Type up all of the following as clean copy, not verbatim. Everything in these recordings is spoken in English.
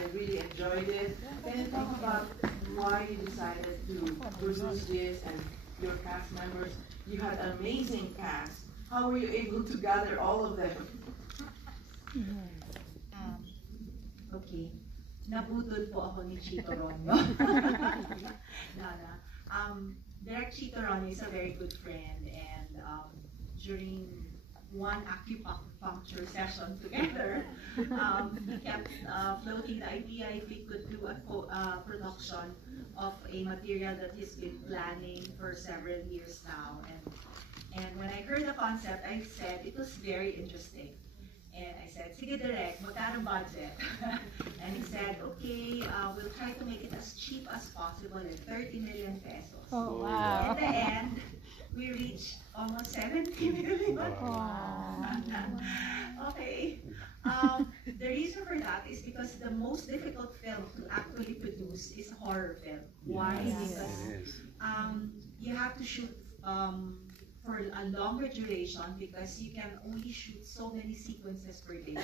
I really enjoyed it. Can you talk about why you decided to produce this and your cast members? You had an amazing cast. How were you able to gather all of them? Okay. Nabudol po ako ni Chito Ronyo. Direk Chito Ronyo is a very good friend, and during one acupuncture session together, he kept floating the idea if we could do a production of a material that he's been planning for several years now. And when I heard the concept, I said it was very interesting. And I said, sige Direk, magkano budget? And he said, okay, we'll try to make it as cheap as possible at 30 million pesos. Oh, wow. In the end, we reached almost 70 million. Wow. Okay. The reason for that is because the most difficult film to actually produce is a horror film. Why? Yes. Because you have to shoot for a longer duration because you can only shoot so many sequences per day.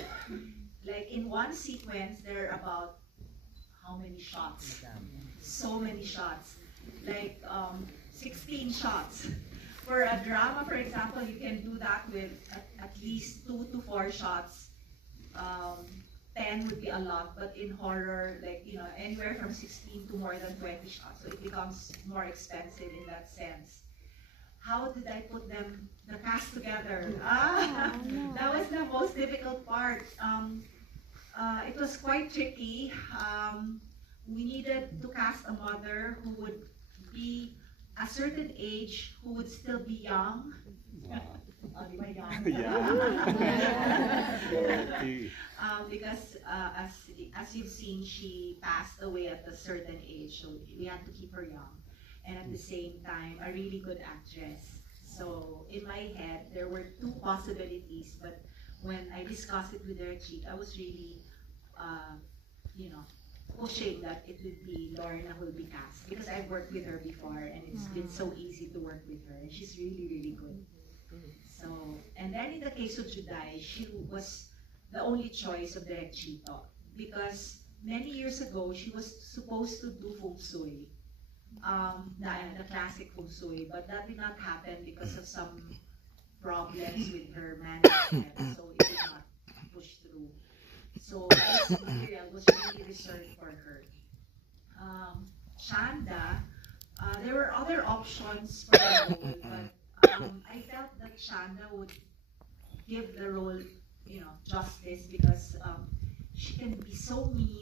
Like in one sequence, there are about how many shots? So many shots. Like 16 shots. For a drama, for example, you can do that with at least 2 to 4 shots. 10 would be a lot, but in horror, like, you know, anywhere from 16 to more than 20 shots. So it becomes more expensive in that sense. How did I put them, the cast together? That was the most difficult part. It was quite tricky. We needed to cast a mother who would be a certain age, who would still be young. Because as you've seen, she passed away at a certain age, so we had to keep her young. And at the same time, a really good actress. So in my head, there were 2 possibilities, but when I discussed it with Direk Chito, I was really, you know, pushing that it would be Lorna who will be cast, because I've worked with her before, and it's been so easy to work with her, and she's really, really good. So, and then in the case of Juday, she was the only choice of Direk Chito, because many years ago, she was supposed to do Feng Shui. The classic Feng Shui, but that did not happen because of some problems with her management, so it did not push through. So this material was really reserved for her. Shanda, there were other options for the role, but I felt that Shanda would give the role, you know, justice, because she can be so mean.